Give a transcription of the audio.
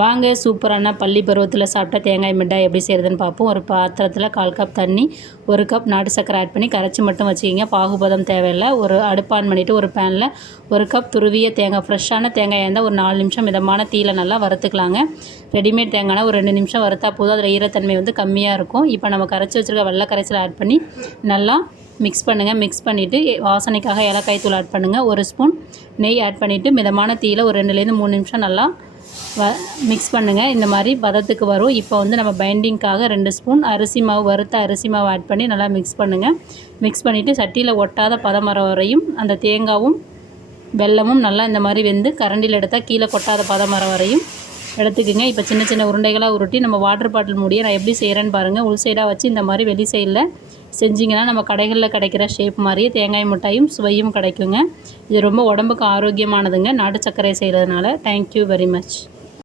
வாங்க சூப்பரான பள்ளி பருவத்தில் சாப்பிட்ட தேங்காய் மிட்டாய் எப்படி செய்கிறதுன்னு பார்ப்போம். ஒரு பாத்திரத்தில் 1/4 கப் தண்ணி, 1 கப் நாட்டு சர்க்கரை ஆட் பண்ணி கரைச்சி மட்டும் வச்சுக்கிங்க. பாகுபதம் தேவையில்லை. ஒரு அடுப்பு ஆன் பண்ணிவிட்டு ஒரு பேனில் 1 கப் துருவிய தேங்காய், ஃப்ரெஷ்ஷான தேங்காயாக இருந்தால் ஒரு 4 நிமிஷம் மிதமான தீயில நல்லா வறுத்துக்கலாங்க. ரெடிமேட் தேங்காய்னா ஒரு 2 நிமிஷம் வறுத்தா போதும். அதில் ஈரத்தன்மை வந்து கம்மியாக இருக்கும். இப்போ நம்ம கரைச்சி வச்சுருக்க வெள்ளை கரைசலை ஆட் பண்ணி நல்லா மிக்ஸ் பண்ணுங்கள். மிக்ஸ் பண்ணிவிட்டு வாசனைக்காக ஏலக்காய் தூள் ஆட் பண்ணுங்கள். 1 ஸ்பூன் நெய் ஆட் பண்ணிவிட்டு மிதமான தீயில ஒரு 2லேருந்து 3 நிமிஷம் நல்லா மிக்ஸ் பண்ணுங்கள். இந்த மாதிரி பதத்துக்கு வரும். இப்போ வந்து நம்ம பைண்டிங்காக 2 ஸ்பூன் அரிசி மாவு, வறுத்த அரிசி மாவு ஆட் பண்ணி நல்லா மிக்ஸ் பண்ணுங்கள். மிக்ஸ் பண்ணிவிட்டு சட்டியில் ஒட்டாத பதம் வர வரையும் அந்த தேங்காயும் வெல்லமும் நல்லா இந்த மாதிரி வெந்து கரண்டியில் எடுத்தால் கீழே கொட்டாத பதம் வர வரையும் எடுத்துக்கோங்க. இப்போ சின்ன சின்ன உருண்டைகளாக உருட்டி நம்ம வாட்டர் பாட்டில் மூடியை நான் எப்படி செய்கிறேன்னு பாருங்கள். உள் சைடாக வச்சு இந்த மாதிரி வெளி சைடில் செஞ்சிங்கன்னா நம்ம கடைகளில் கிடைக்கிற ஷேப் மாதிரியே தேங்காய் மிட்டாயும் சுவையும் கிடைக்குங்க. இது ரொம்ப உடம்புக்கு ஆரோக்கியமானதுங்க, நாட்டு சர்க்கரை செய்கிறதுனால. Thank you very much.